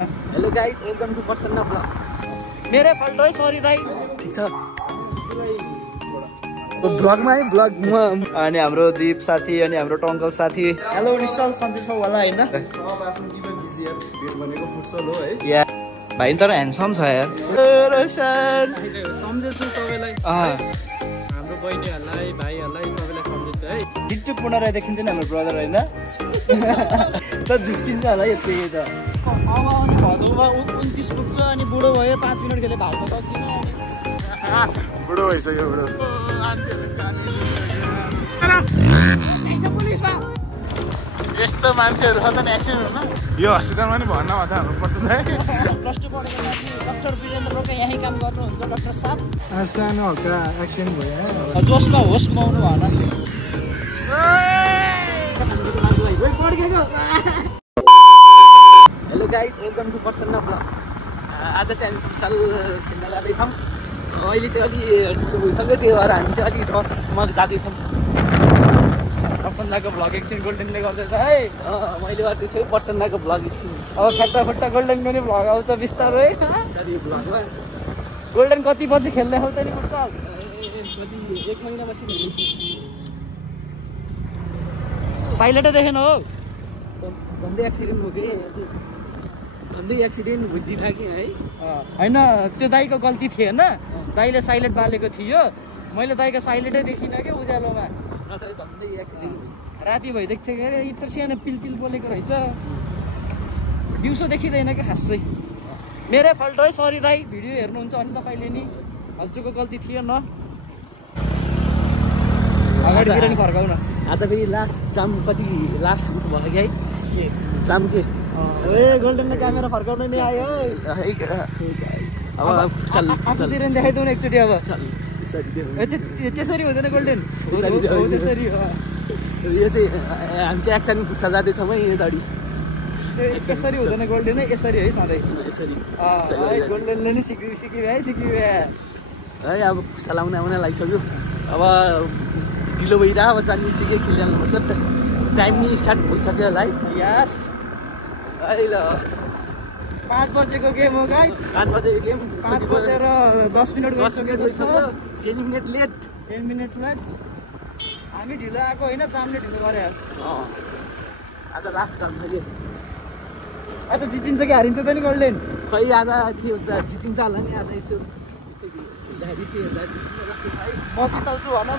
Hello guys, welcome two प्रसन्न blog. मेरे fault है, सरी दाइ। ठीक छ ब्लगमा है ब्लग अनि हाम्रो दीप साथी अनि हाम्रो टङ्कल साथी। हेलो निश्चल, सन्चै छौ होला हैन? सब आफ्नो जीवन बिजी यार, भेट भनेको फुटसल हो है। या भाइ तर ह्यान्डसम छ यार। रोशन सम्झेछु सबैलाई, हाम्रो बहिनीहरूलाई भाइहरूलाई सबैलाई सम्झेछु है। डिट्टु पुनः देखिन्छ नि हाम्रो ब्रदर हैन? त झुक्किन्छ होला यति त। अब आउने भदौमा 29 पुग्छ अनि बुढो भयो, 5 मिनट खेले भाग्न सक्दिन। बुढो भइसक्यो बुढो। यस्तो मान्छेहरू छ त नि एक्सिडेन्ट हुन। यो हस्पिटलमा नि भन्न मात्र हाम्रो पर्छ त। प्लस 2 पढेको माथि डाक्टर वीरेन्द्र रोका यहीँ काम गर्नुहुन्छ डाक्टर साहब। सानो हल्का एक्सिडेन्ट भयो। जोसमा होस गुमाउनु भएन। हेलो गाइज, वेलकम टु प्रसन्न ब्लग। आज चाहिँ हामी फुटसल खेल्न जाँदैछौँ। अहिले चाहिँ अलि ढिलो भइसक्यो, त्यही भएर हामी चाहिँ अलिक रसमा जाँदैछौँ। प्रसन्नको भ्लग एकछिन गोल्डनले गर्दैछ है। मैले गर्दैछु है प्रसन्नको भ्लग एकछिन। अब फट्टा गोल्डनको नि भ्लग आउँछ बिस्तारै भ्लगमा। गोल्डन कति बजी खेल्दै हो त नि फुटसल? 1 महिनापछि खेल्दैछु। साइलेन्टै देखेन हो? भन्दै एक्सिडेन्ट हो कि भन्दै एक्सिडेन्ट बुझिदिँदा कि है। होइन, त्यो दाइको गल्ती थिएन। दाइले साइलेन्ट बालेको थियो, मैले दाइको साइलेन्टै देखिनँ क्या उज्यालोमा। भन्दै एक्सिडेन्ट राति भइदिएको थियो क्या। यत्रो सानो पिल बोलेको रहेछ, दिउँसो देखिँदैन क्या खासै। मेरै फल्ट है, सरी दाइ। भिडियो हेर्नुहुन्छ भने तपाईँले नि, हजुरको गल्ती थिएन। अगाडितिर नि फर्काउन। आज फेरि लास्ट जाम कति लास्ट भयो कि है जाम के? ए गोल्डनले क्यामेरा फर्काउनु नि आयो है। अब आफूतिर देखाइदिउँ एकचोटि। अब त्यसरी हुँदैन गोल्डन, त्यसरी हो। यो चाहिँ हामी चाहिँ एक्सन फुटसल जाँदैछौँ है यताडि। यसरी हुँदैन गोल्डन, यसरी है सधैँ यसरी। गोल्डनले नि सिक्यो है है। अब फुटसल आउन लागिसक्यो। अब ढिलो भइरह, अब जाने बित्तिकै खेलिहाल्नुपर्छ। टाइम नि स्टार्ट भइसक्यो होला है। यस अहिले 5 बजेको गेम हो गाइस। 5 बजेको गेम, 5 बजेर 10 मिनट गइसक्यो। 10 मिनट लेट। हामी ढिलो आएको होइन, जामले ढिलो गरे। आज लास्ट जाम छ कि। आज जितिन्छ कि हारिन्छ त नि गोल्डन? खै आज के हुन्छ, जितिन्छ होला नि आज। यसो म जिताउँछु भन न।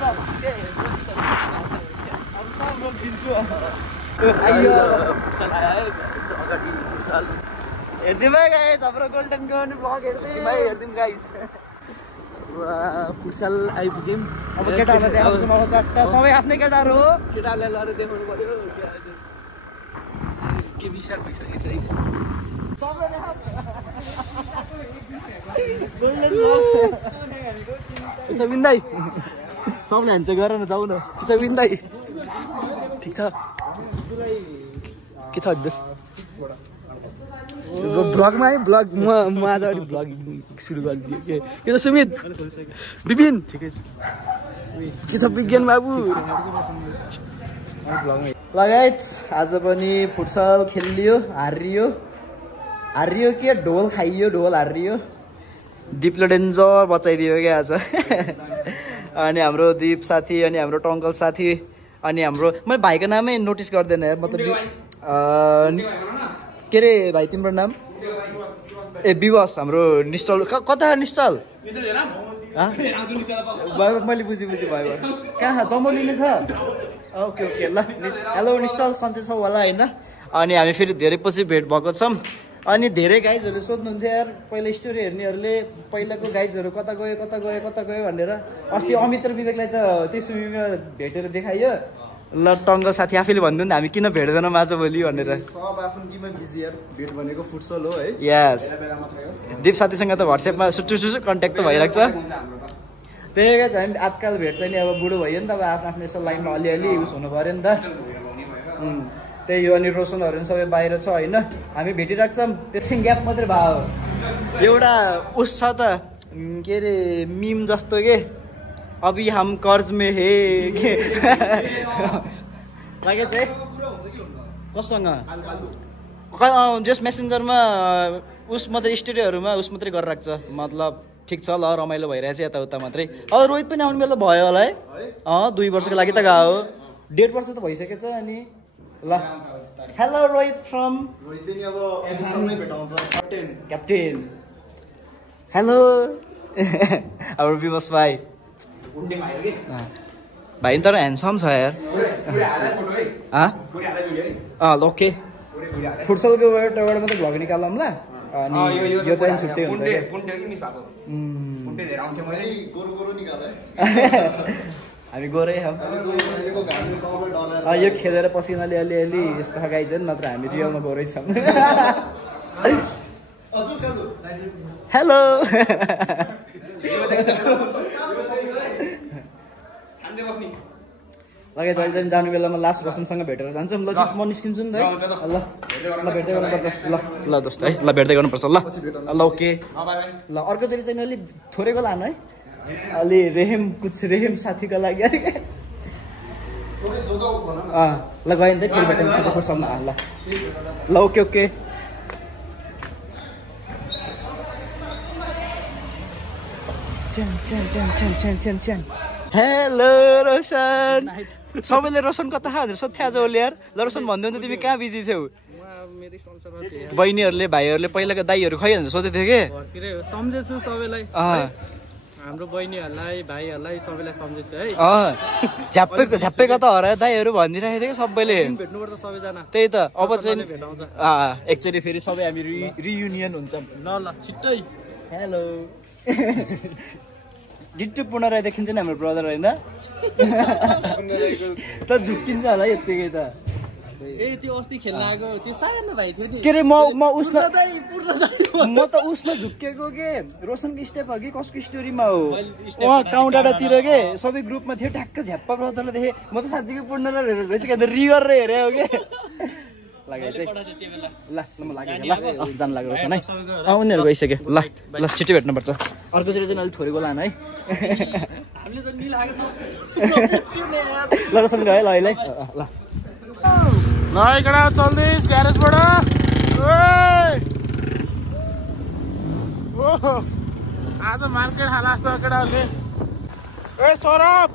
हेरिदिउँ है गाइस, हाम्रो गोल्डनको नि भ्लग हेरिदिउँ गाइस। फुटसल आइपुग्यौँ। अब केटाहरूलाई देखाउँछु म चट्टा। सबै आफ्नै केटाहरू हो, केटाहरूलाई लएर देखाउनु पर्यो। के विशाल भइसकेको छ है। सबलाई देखाउ। गोल्डन बक्स विन्दाई सबले हान्छ, गर न, जाऊ न। विन्दाई ठिक छ? के छ भन्नुहोस्? ब्लगमा है ब्लग म आज अलिक भ्लग सुरु गरिदिएँ के त सुमित विपिन ठिकै छ? के छ विज्ञान बाबु? लगायत आज पनि फुटसल खेलियो, हारियो के ढोल खाइयो, ढोल हारियो। दिपले डेन्जर बचाइदियो क्या आज। अनि हाम्रो दीप साथी अनि हाम्रो टङ्कल साथी अनि हाम्रो, मैले भाइको नामै नोटिस गर्दैन यार। मतलब के अरे भाइ तिम्रो नाम? ए विवश। हाम्रो निश्चल कता निश्चल? मैले बुझेँ भयो। कहाँ दमोली छ? ओके ल। हेलो निश्चल, सन्चै छौ होला हैन? अनि हामी फेरि धेरै पछि भेट भएको छौँ। अनि धेरै गाइजहरूले सोध्नुहुन्थ्यो यार, पहिला स्टोरी हेर्नेहरूले, पहिलाको गाइजहरू कता गयो भनेर। अस्ति अमित र विवेकलाई त त्यो स्विमिङमा भेटेर देखाइयो। ल टङ्कल साथी आफैले भन्नुहुन्थ्यो हामी किन भेट्दैनौँ आज भोलि भनेर। सब आफ्नो जीवन बिजी यार, भेट भनेको फुटसल हो है। यस, दिप साथीसँग त व्हाट्सएपमा सुटु कन्ट्याक्ट त भइरहेको छ। त्यही गाइज, हामी आजकल भेट्छ नि, अब बुढो भयो नि त, अब आफ्नो यसो लाइनमा अलिअलि उस हुनु पऱ्यो नि त। त्यही हो। अनि रोशनहरू सबै बाहिर छ होइन, हामी भेटिरहेको छौँ। त्यसै ग्याप मात्रै भयो। एउटा उस छ त के अरे मिम जस्तो के, अभी हम कर्ज में हे लागेछ है। कसँग? जस्ट मेसेन्जरमा उस मात्रै स्टोरीहरूमा उस मात्रै गरेर राख्छ मतलब ठिक छ ल रमाइलो भइरहेछ यताउता मात्रै अब रोहित पनि आउने बेला भयो होला है 2 वर्षको लागि त गयो 1.5 वर्ष त भइसकेछ अनि ल हेलो रोहित फ्रम रोहितले नि अब सँगै भेटाउँछ क्याप्टेन हेलो आवर विवश भाइ भाइ तर ह्यान्डसम छ यार ल ओके फुटसलको एउटा मात्रै भ्लग निकालौँ ल अनि यो चाहिँ छुट्टै हुन्छ हामी गोरै हौ यो खेलेर पसिनाले अलिअलि यस्तो गाइछन् नत्र हामी रियलमा गोरै छौँ हेलो लगे चाहिँ जानु बेलामा लास्ट रोशनसँग भेटेर जान्छौँ ल म निस्किन्छु नि त है ल भेट्दै गर्नुपर्छ ल दोस्त है ल भेट्दै गर्नुपर्छ ल ओके ल अर्कोचोटि चाहिँ अलिक थोरैको लानु है अलि रेहेम साथीको लागि अरे ल गयो नि त फेरि भेट्यौँ छिटोसम्म ल ओके ओके हेलो रोशन सबैले रोशन कता हजुर सोध्थे आज ओले यार ल रोशन भन्दै हुन्छ तिमी कहाँ बिजी थियौ बहिनीहरूले भाइहरूले पहिलाको दाइहरू खै भनेर सोधेको थियो कि सम्झेछु सबैलाई हाम्रो बहिनीहरूलाई भाइहरूलाई सबैलाई सम्झेछु है झ्याप्पै कता हरायो दाइहरू भनिदिरहेको थियो कि सबैले भेट्नुपर्छ सबैजना त्यही त अब चाहिँ एकचोटि फेरि सबै हामी रियुनियन हुन्छ ल छिट्टै हेलो डिट्टु पूर्ण राई देखिन्छ नि हाम्रो ब्रदर होइन त झुक्किन्छ होला यत्तिकै त त्यो अस्ति खेल्न आएको त्यो सानो भाइ थियो नि के अरे म त उसमा झुक्केको के रोशनको स्टेप हो कि कसको स्टोरीमा हो काउन्टाडातिर के सबै ग्रुपमा थियो ठ्याक्क झ्याप्पा ब्रदरले देखेँ म त साँच्चीको पूर्ण रहेछ के रिगर हेरे हो कि लाग्यो चाहिँ ल म लाग्यो ल जान लाग्यो रोशन है उनीहरू गइसक्यो ल छिट्टै भेट्नुपर्छ अर्कोचोटि चाहिँ अलिक थोरैको लानु है ल रोशन गयो ल अहिले ल इकडा चल्दैछ ग्यारेजबाट ओहो आज मार्केट हाला जस्तो केटाहरूले ए सौरभ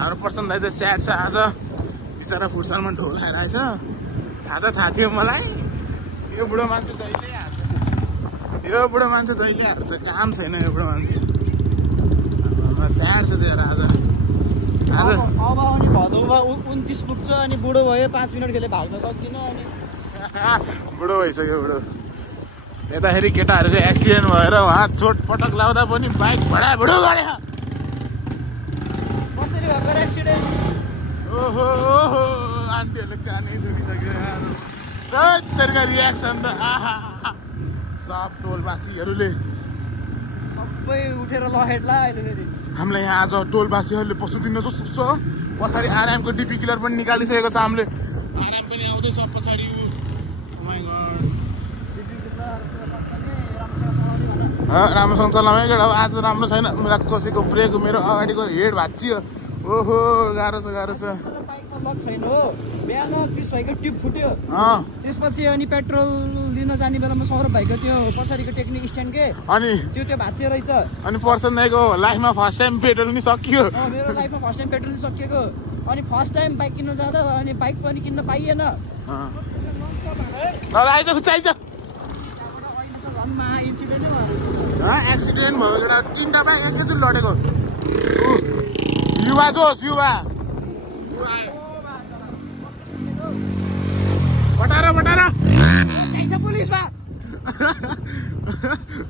हाम्रो पर्सन दाइ चाहिँ स्याड छ आज बिचरा फुटसलमा ढोल खाएर आएछ थाहा थियो मलाई यो बुढो मान्छे जहिले हार्छ काम छैन यो बुढो मान्छे स्याड छ त्यो आज अब अनि भदौमा 29 पुग्छ अनि बुढो भयो 5 मिनट खेले भाग्न सक्दिनँ अनि बुढो भइसक्यो बुढो यताखेरि केटाहरूको एक्सिडेन्ट भएर उहाँ चोट पटक लाउँदा पनि बाइक भडाभुडो गरे कसरी भएको एक्सिडेन्ट ओहो आन्टीहरूले कानै धुनिसक्यो त्यसको रियाक्सन त आहा सब टोलवासीहरूले सबै उठेर लहेट्ला अहिले फेरि हामीलाई यहाँ आज टोलवासीहरूले पशु दिन जस्तो छ पछाडि आरएमको डिपी किलर पनि निकालिसकेको छ हामीले आरएम पनि आउँदैछ पछाडि राम्रोसँग चलाउने केटा आज राम्रो छैन मेरो कसैको ब्रेक मेरो अगाडिको हेड भाँचियो ओहो गाह्रो छ बाइकमा लक छैन हो बिहान क्रिस भाइको ट्युब फुट्यो त्यसपछि अनि पेट्रोल लिन जाने बेलामा सौरभ भाइको त्यो पछाडिको टेक्निक स्ट्यान्ड के अनि त्यो भाँचियो रहेछ अनि पर्सन दाइको लाइफमा फर्स्ट टाइम पेट्रोल नि सकियो मेरो लाइफमा फर्स्ट टाइम पेट्रोल सकिएको अनि फर्स्ट टाइम बाइक किन्न जाँदा अनि बाइक पनि किन्न पाइएन आइज एक्सिडेन्ट भयो एउटा 3टा बाइक एकैचोटि लडेको युवा जोस् युवा बटारा पुलिसमा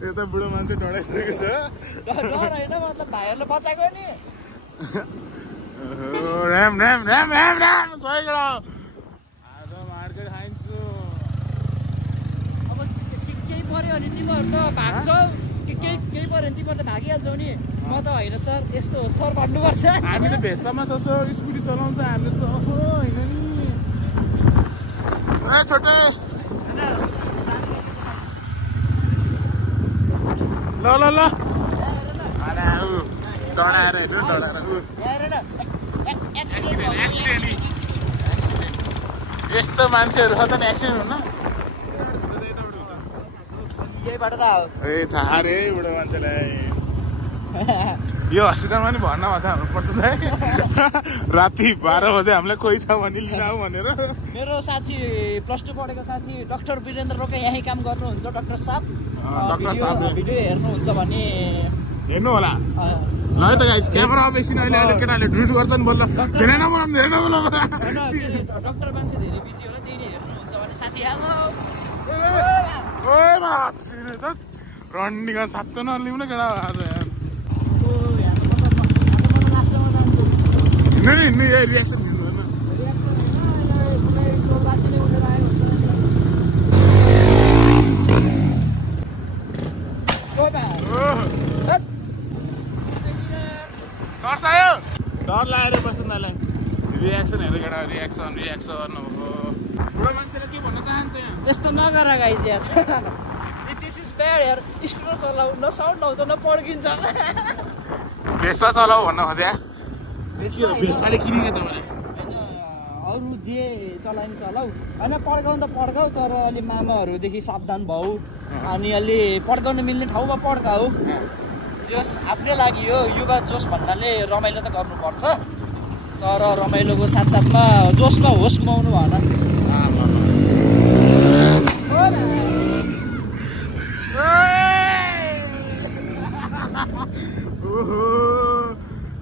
यता बुढो मान्छे डराइसकेको छ डर होइन मतलब भाइहरूले बचाएको नि राम सही कडा आज मार्केट खाइन्छु अब केही पर्यो भने तिमीहरू त भाग्छौ केही पर्यो भने तिमीहरू त भागिहाल्छौ नि म त होइन सर यस्तो हो सर भन्नुपर्छ हामीले भेस्पामा छ सर स्कुटी चलाउँछ हामीले त होइन नि छोटे ल डराएर हेर्नु डराएर यस्तो मान्छेहरू छ त नि एक्सिडेन्ट हुन्न यहीबाट त हो ए थाहा रे बुढो मान्छेलाई यो हस्पिटलमा नि भन्न मात्रै हाम्रो पर्छ त राति 12 बजे हामीलाई कोही छ भने लिन आऊ भनेर मेरो साथी +2 पढेको साथी डाक्टर वीरेन्द्र रोके यही काम गर्नुहुन्छ डाक्टर साहब डाक्टर साहब भिडियो हेर्नुहुन्छ भने हेर्नु होला ल त गाइस क्यामेरा अफ एकछिन अहिले केटाहरूले ड्युटी गर्छन् बोल्न धेरै नबोल डाक्टर मान्छे धेरै बिजी होला त्यही नै हेर्नुहुन्छ भने साथी हेलो ओए माछिने त रन्डीका सातो नलिउन केटा आज यार हिँड्नु यही रियाक्सन दिनु होइन डर लागेर बस्नुलाई रियाक्सन हेर्नु केटा रियाक्सन बुढो मान्छेले के भन्न चाहन्छ यहाँ यस्तो नगर गाइस यार दिस इज ब्याड यार स्कुटर चलाउ न साउन्ड आउँछ न पड्किन्छ भेस्पा चलाऊ भन्न खोज्या भेस्पाले किनेको तपाईँले होइन अरू जे चलाइ चलाउ होइन पड्काउ त पड्काउ तर अलि मामाहरूदेखि सावधान भाउ अनि अलि पड्काउन मिल्ने ठाउँमा पड्काऊ जोस आफ्नै लागि हो युवा जोस भन्नाले रमाइलो त गर्नुपर्छ तर रमाइलोको साथसाथमा जोसमा होस गुमाउनु भएन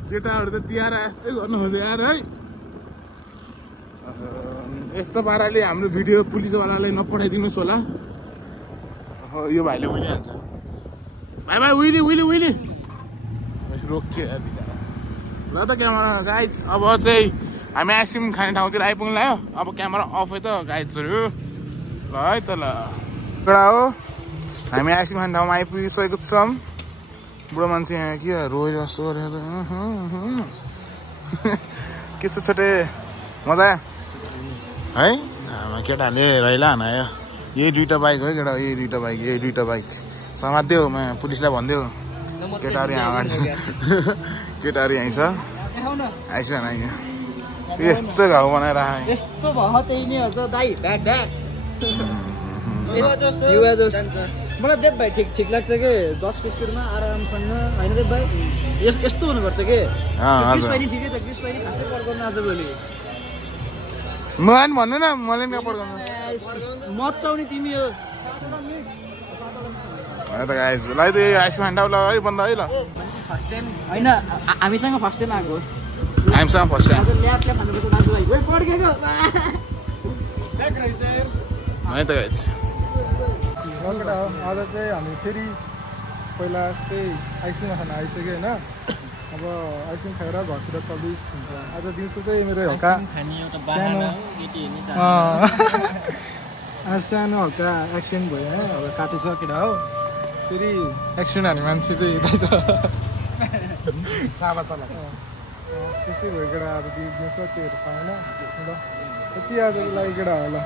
केटाहरू त तिहार यस्तै गर्नु खोज्यो यार है यस्तो पाराले हाम्रो भिडियो पुलिसवालालाई नपठाइदिनुहोस् होला यो भाइले उहिलिहाल्छ भाइ उहिली रोक्यो यार बिचरा ल त क्यामेरा गाइज अब चाहिँ हामी आइसक्रिम खाने ठाउँतिर आइपुग्नु लाग्यो अब क्यामेरा अफ है त गाइजहरू ल है त ल एउटा हो हामी आइसक्रिम खाने ठाउँमा आइपुगिसकेको छौँ बुढो मान्छे यहाँ के रोएर सोरेर के छ छोटे मजा है केटाहरूले रैला हानायो यही दुईवटा बाइक हो केटा यही दुईवटा बाइक समात्यो म पुलिसलाई भनिदियो केटाहरू यहाँ अगाडि छ केटाहरू यहीँ छ आइस न यहाँ यस्तो घाउ बनाएर यस्तो भयो त्यही नै हुन्छ दाइ ब्याक युवा जोस मलाई देव भाइ ठिक लाग्छ कि 10 स्पिडमा आरामसँग होइन देव भाइ यस्तो हुनुपर्छ कि ठिकै छ क्रिस पनि खासै पड्काउनु आजभोलि मलाई पनि भन्नु न मलाई पनि पड्काउनु मचाउने तिमी हो त आइसक्रिम ठाउँ अगाडि बन्द है ल फर्स्ट टाइम होइन हामीसँग फर्स्ट टाइम आएको हामीसँग फर्स्ट टाइम है त गाइस आज चाहिँ हामी फेरि पहिला जस्तै आइसक्रिम खान आइसक्यो होइन अब आइसक्रिम खाएर घरतिर 24 हुन्छ आज दिउँसो चाहिँ मेरो हल्का सानो हल्का एक्सिडेन्ट भयो होइन अब काटेछ केटा हो फेरि एक्सिडेन्ट हाने मान्छे चाहिँ यतै छ त्यस्तै भयो केटा आज दिउँसो त्योहरू पाएन ल यति आजको लागि केटा हो ल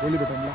भोलि भेटौँ ल